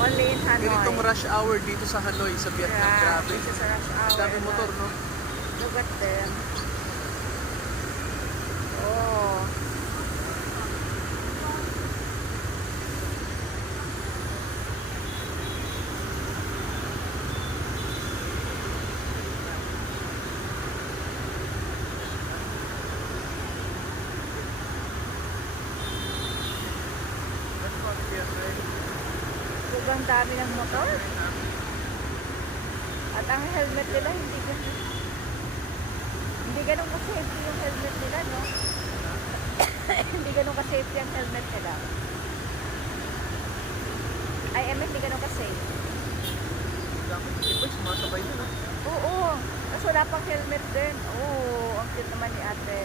Only in Hanoi. Ganitong rush hour dito sa Hanoi, sa Vietnam. Yeah, Grabe. this is a rush hour. Ang dami motor, no? Look at them. Oh. Sobrang dami ng motor. At ang helmet nila hindi ganun ka-safety yung helmet nila, no? Hindi ganun ka-safety ang helmet nila. Hindi ganun ka-safe. Dapat hindi pa sumasabay na, no? Oo. Kasi wala pang helmet din. Oo, ang cute naman ni ate.